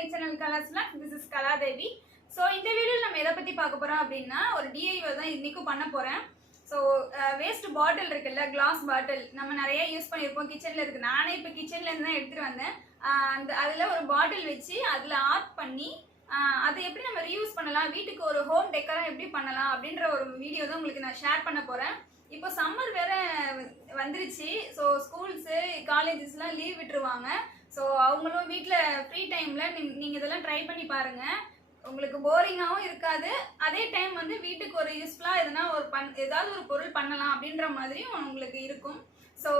My channel கலாஸ்னா this is Kaladevi. So இந்த வீடியோவில் நம்ம எதை பற்றி பார்க்க போகிறோம் அப்படின்னா ஒரு டிஐவை தான் இன்றைக்கும் பண்ண போகிறேன். ஸோ வேஸ்ட் பாட்டில் இருக்குல்ல, கிளாஸ் பாட்டில் நம்ம நிறைய யூஸ் பண்ணியிருப்போம், கிச்சனில் இருக்குது. நானே இப்போ கிச்சன்லேருந்து தான் எடுத்துகிட்டு வந்தேன். அதில் ஒரு பாட்டில் வச்சு அதில் ஆர்ட் பண்ணி அதை எப்படி நம்ம ரீயூஸ் பண்ணலாம், வீட்டுக்கு ஒரு ஹோம் டெக்கராக எப்படி பண்ணலாம் அப்படின்ற ஒரு வீடியோ தான் உங்களுக்கு நான் ஷேர் பண்ண போகிறேன். இப்போ சம்மர் வேறு வந்துருச்சு. ஸோ ஸ்கூல்ஸு காலேஜஸ்லாம் லீவ் விட்டுருவாங்க. ஸோ அவங்களும் வீட்டில் ஃப்ரீ டைமில் நீங்கள் இதெல்லாம் ட்ரை பண்ணி பாருங்கள். உங்களுக்கு போரிங்காகவும் இருக்காது, அதே டைம் வந்து வீட்டுக்கு ஒரு யூஸ்ஃபுல்லாக எதனா ஏதாவது ஒரு பொருள் பண்ணலாம் அப்படின்ற மாதிரியும் உங்களுக்கு இருக்கும். ஸோ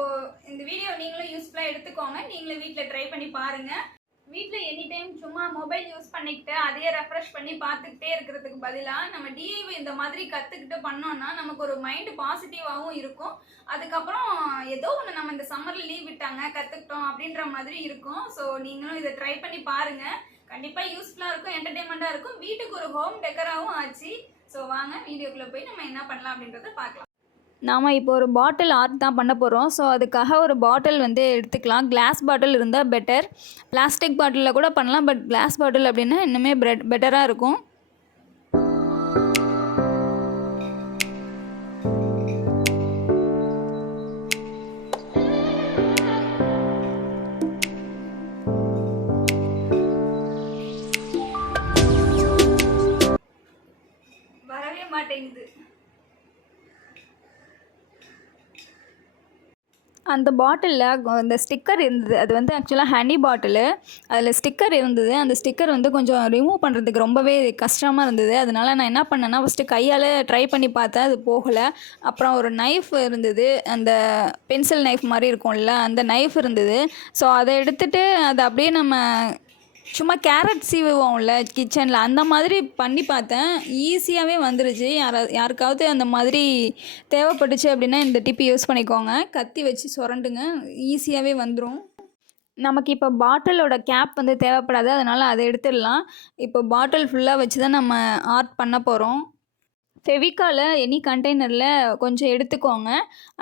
இந்த வீடியோ நீங்களும் யூஸ்ஃபுல்லாக எடுத்துக்கோங்க, நீங்களும் வீட்டில் ட்ரை பண்ணி பாருங்கள். வீட்டில் எனி டைம் சும்மா மொபைல் யூஸ் பண்ணிக்கிட்டு அதையே ரெஃப்ரெஷ் பண்ணி பார்த்துக்கிட்டே இருக்கிறதுக்கு பதிலாக நம்ம டிஐவை இந்த மாதிரி கற்றுக்கிட்டு பண்ணோன்னா நமக்கு ஒரு மைண்டு பாசிட்டிவாகவும் இருக்கும். அதுக்கப்புறம் ஏதோ ஒன்று நம்ம இந்த சம்மரில் லீவ் விட்டாங்க கற்றுக்கிட்டோம் அப்படின்ற மாதிரி இருக்கும். ஸோ நீங்களும் இதை ட்ரை பண்ணி பாருங்கள், கண்டிப்பாக யூஸ்ஃபுல்லாக இருக்கும், என்டர்டெயின்மெண்ட்டாக இருக்கும், வீட்டுக்கு ஒரு ஹோம் டெக்கராகவும் ஆச்சு. ஸோ வாங்க வீடியோக்குள்ளே போய் நம்ம என்ன பண்ணலாம் அப்படின்றத பார்க்கலாம். நாம் இப்போ ஒரு பாட்டில் ஆர்ட் தான் பண்ண போகிறோம். ஸோ அதுக்காக ஒரு பாட்டில் வந்து எடுத்துக்கலாம். கிளாஸ் பாட்டில் இருந்தால் பெட்டர். பிளாஸ்டிக் பாட்டிலில் கூட பண்ணலாம், பட் கிளாஸ் பாட்டில் அப்படின்னா இன்னுமே பெட்டராக இருக்கும். வரவே மாட்டேங்குது. அந்த பாட்டிலில் இந்த ஸ்டிக்கர் இருந்தது. அது வந்து ஆக்சுவலாக ஹனி பாட்டிலு. அதில் ஸ்டிக்கர் இருந்தது. அந்த ஸ்டிக்கர் வந்து கொஞ்சம் ரிமூவ் பண்ணுறதுக்கு ரொம்பவே கஷ்டமாக இருந்தது. அதனால் நான் என்ன பண்ணேன்னா ஃபஸ்ட்டு கையால் ட்ரை பண்ணி பார்த்தேன், அது போகலை. அப்புறம் ஒரு நைஃப் இருந்தது, அந்த பென்சில் நைஃப் மாதிரி இருக்கும்ல, அந்த நைஃப் இருந்தது. ஸோ அதை எடுத்துகிட்டு அதை அப்படியே நம்ம சும்மா கேரட் சீவுவோம்ல கிச்சனில், அந்த மாதிரி பண்ணி பார்த்தேன். ஈஸியாகவே வந்துருச்சு. யாருக்காவது அந்த மாதிரி தேவைப்பட்டுச்சு அப்படின்னா இந்த டிப்பு யூஸ் பண்ணிக்கோங்க. கத்தி வச்சு சுரண்டுங்க, ஈஸியாகவே வந்துடும். நமக்கு இப்போ பாட்டிலோட கேப் வந்து தேவைப்படாது, அதனால் அதை எடுத்துடலாம். இப்போ பாட்டில் ஃபுல்லாக வச்சு தான் நம்ம ஆர்ட் பண்ண போகிறோம். ஃபெவிகாலை எனி கண்டெய்னரில் கொஞ்சம் எடுத்துக்கோங்க.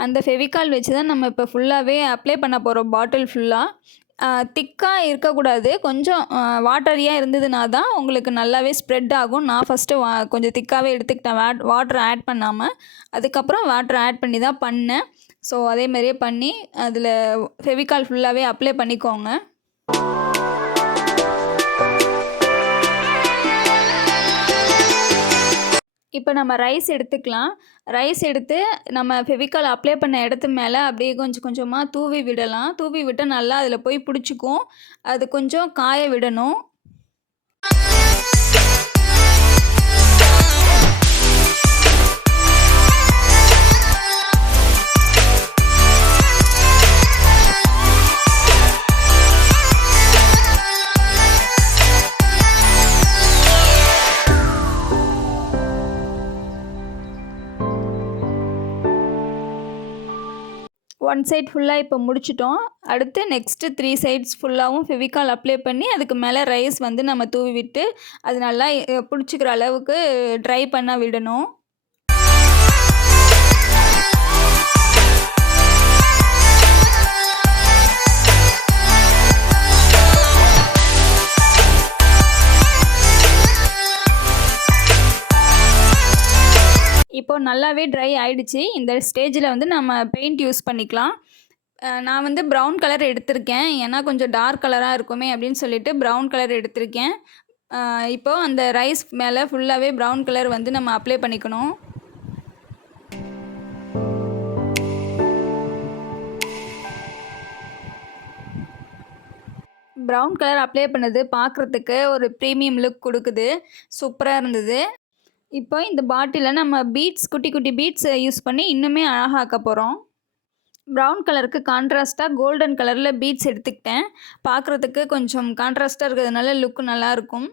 அந்த ஃபெவிகால் வச்சு தான் நம்ம இப்போ ஃபுல்லாகவே அப்ளை பண்ண போகிறோம். பாட்டில் ஃபுல்லாக திக்காக இருக்கக்கூடாது, கொஞ்சம் வாட்டரியாக இருந்ததுனா தான் உங்களுக்கு நல்லாவே ஸ்ப்ரெட் ஆகும். நான் ஃபஸ்ட்டு கொஞ்சம் திக்காகவே எடுத்துக்கிட்டேன், வாட்டர் ஆட் பண்ணாமல். அதுக்கப்புறம் வாட்டர் ஆட் பண்ணி தான் பண்ணேன். ஸோ அதே மாதிரியே பண்ணி அதில் ஃபெவிகால் ஃபுல்லாகவே அப்ளை பண்ணிக்கோங்க. இப்போ நம்ம ரைஸ் எடுத்துக்கலாம். ரைஸ் எடுத்து நம்ம ஃபெவிகால் அப்ளை பண்ண இடத்து மேலே அப்படியே கொஞ்சம் கொஞ்சமாக தூவி விடலாம். தூவி விட்டால் நல்லா அதில் போய் பிடிச்சிக்கும். அது கொஞ்சம் காய விடணும். ஒன் சைட் ஃபுல்லாக இப்போ முடிச்சிட்டோம். அடுத்து நெக்ஸ்ட்டு 3 சைட்ஸ் ஃபுல்லாகவும் ஃபெவிகால் அப்ளை பண்ணி அதுக்கு மேலே ரைஸ் வந்து நம்ம தூவி விட்டு அது நல்லா பிடிச்சிக்கிற அளவுக்கு ட்ரை பண்ண விடணும். இப்போது நல்லாவே ட்ரை ஆகிடுச்சு. இந்த ஸ்டேஜில் வந்து நம்ம பெயிண்ட் யூஸ் பண்ணிக்கலாம். நான் வந்து ப்ரௌன் கலர் எடுத்திருக்கேன், ஏன்னா கொஞ்சம் டார்க் கலராக இருக்குமே அப்படின்னு சொல்லிட்டு ப்ரௌன் கலர் எடுத்திருக்கேன். இப்போது அந்த ரைஸ் மேலே ஃபுல்லாகவே ப்ரௌன் கலர் வந்து நம்ம அப்ளை பண்ணிக்கணும். ப்ரௌன் கலர் அப்ளை பண்ணது பார்க்குறதுக்கு ஒரு ப்ரீமியம் லுக் கொடுக்குது, சூப்பராக இருந்தது. இப்போ இந்த பாட்டிலில் நம்ம பீட்ஸ், குட்டி குட்டி பீட்ஸ் யூஸ் பண்ணி இன்னுமே அழகாக்க போகிறோம். ப்ரௌன் கலருக்கு கான்ட்ராஸ்ட்டாக கோல்டன் கலரில் பீட்ஸ் எடுத்துக்கிட்டேன். பார்க்குறதுக்கு கொஞ்சம் கான்ட்ராஸ்ட்டாக இருக்கிறதுனால லுக்கு நல்லாயிருக்கும்.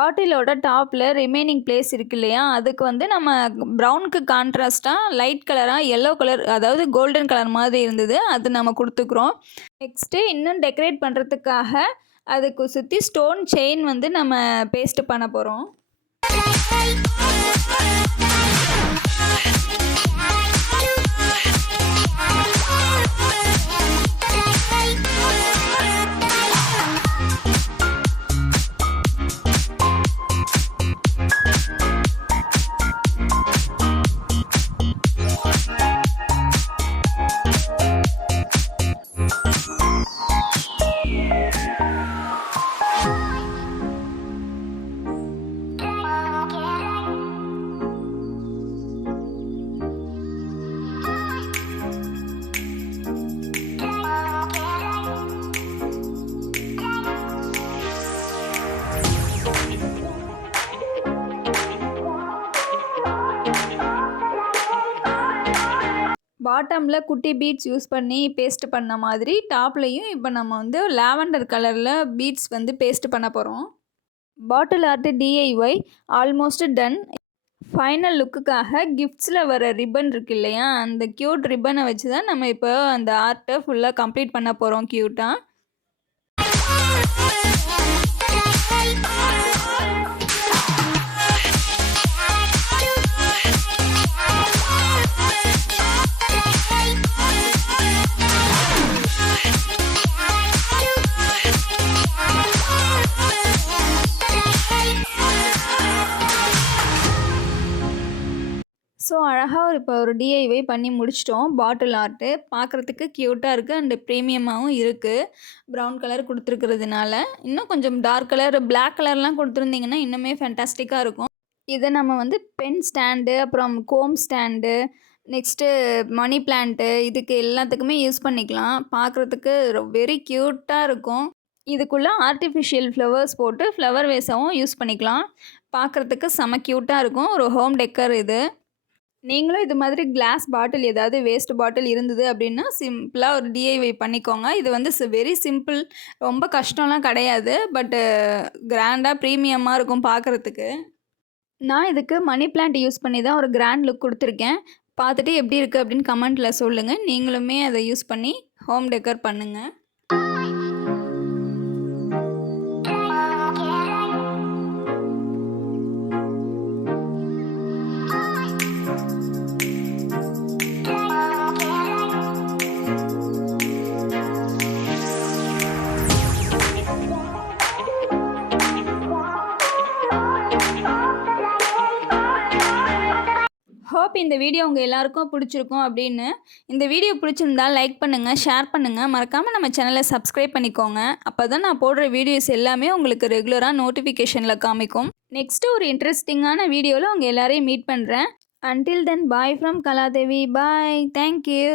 பாட்டிலோட டாப்பில் ரிமைனிங் பிளேஸ் இருக்கு இல்லையா, அதுக்கு வந்து நம்ம ப்ரௌனுக்கு கான்ட்ராஸ்ட்டாக லைட் கலராக எல்லோ கலர், அதாவது கோல்டன் கலர் மாதிரி இருந்தது, அது நம்ம கொடுத்துக்குறோம். நெக்ஸ்ட்டு இன்னும் டெக்கரேட் பண்ணுறதுக்காக அதுக்கு சுற்றி ஸ்டோன் செயின் வந்து நம்ம பேஸ்ட் பண்ண போகிறோம். பாட்டமில் குட்டி பீட்ஸ் யூஸ் பண்ணி பேஸ்ட் பண்ண மாதிரி டாப்லையும் இப்போ நம்ம வந்து லாவெண்டர் கலரில் பீட்ஸ் வந்து பேஸ்ட் பண்ண போகிறோம். Bottle art DIY almost done. Final லுக்குக்காக கிஃப்ட்ஸில் வர ரிப்பன் இருக்கு இல்லையா, அந்த க்யூட் ரிப்பனை வச்சு தான் நம்ம இப்போ அந்த ஆர்ட்டை ஃபுல்லாக கம்ப்ளீட் பண்ண போகிறோம் க்யூட்டாக. ஸோ அழகாக இப்போ ஒரு டிஐஒய் பண்ணி முடிச்சிட்டோம். பாட்டில் ஆர்ட்டு பார்க்குறதுக்கு க்யூட்டாக இருக்குது அண்டு ப்ரீமியமாகவும் இருக்குது. ப்ரௌன் கலர் கொடுத்துருக்கிறதுனால இன்னும் கொஞ்சம் டார்க் கலர், பிளாக் கலர்லாம் கொடுத்துருந்தீங்கன்னா இன்னுமே ஃபேண்டாஸ்டிக்காக இருக்கும். இதை நம்ம வந்து பென் ஸ்டாண்டு, அப்புறம் comb stand, next money plant, இதுக்கு எல்லாத்துக்குமே யூஸ் பண்ணிக்கலாம். பார்க்குறதுக்கு வெரி க்யூட்டாக இருக்கும். இதுக்குள்ளே ஆர்டிஃபிஷியல் ஃப்ளவர்ஸ் போட்டு ஃப்ளவர் வேஸாகவும் யூஸ் பண்ணிக்கலாம். பார்க்குறதுக்கு செம க்யூட்டாக இருக்கும். ஒரு ஹோம் டெக்கர் இது. நீங்களும் இது மாதிரி கிளாஸ் பாட்டில், ஏதாவது வேஸ்ட் பாட்டில் இருந்தது அப்படின்னா சிம்பிளாக ஒரு டிஐஒய் பண்ணிக்கோங்க. இது வந்து வெரி சிம்பிள், ரொம்ப கஷ்டம்லாம் கிடையாது. பட்டு கிராண்டாக ப்ரீமியமாக இருக்கும் பார்க்குறதுக்கு. நான் இதுக்கு மணி பிளான்ட் யூஸ் பண்ணி தான் ஒரு கிராண்ட் லுக் கொடுத்துருக்கேன். பார்த்துட்டு எப்படி இருக்குது அப்படின்னு கமெண்ட்டில் சொல்லுங்கள். நீங்களுமே அதை யூஸ் பண்ணி ஹோம் டெக்கர் பண்ணுங்கள். ஹோப் இந்த வீடியோ உங்கள் எல்லாருக்கும் பிடிச்சிருக்கும் அப்படின்னு. இந்த வீடியோ பிடிச்சிருந்தா லைக் பண்ணுங்கள், ஷேர் பண்ணுங்கள், மறக்காமல் நம்ம சேனலை சப்ஸ்கிரைப் பண்ணிக்கோங்க. அப்போ தான் நான் போடுற வீடியோஸ் எல்லாமே உங்களுக்கு ரெகுலராக நோட்டிஃபிகேஷனில் காமிக்கும். நெக்ஸ்ட்டு ஒரு இன்ட்ரெஸ்டிங்கான வீடியோவில் உங்கள் எல்லாரையும் மீட் பண்ணுறேன். Until then bye from Kaladevi. Bye. Thank you.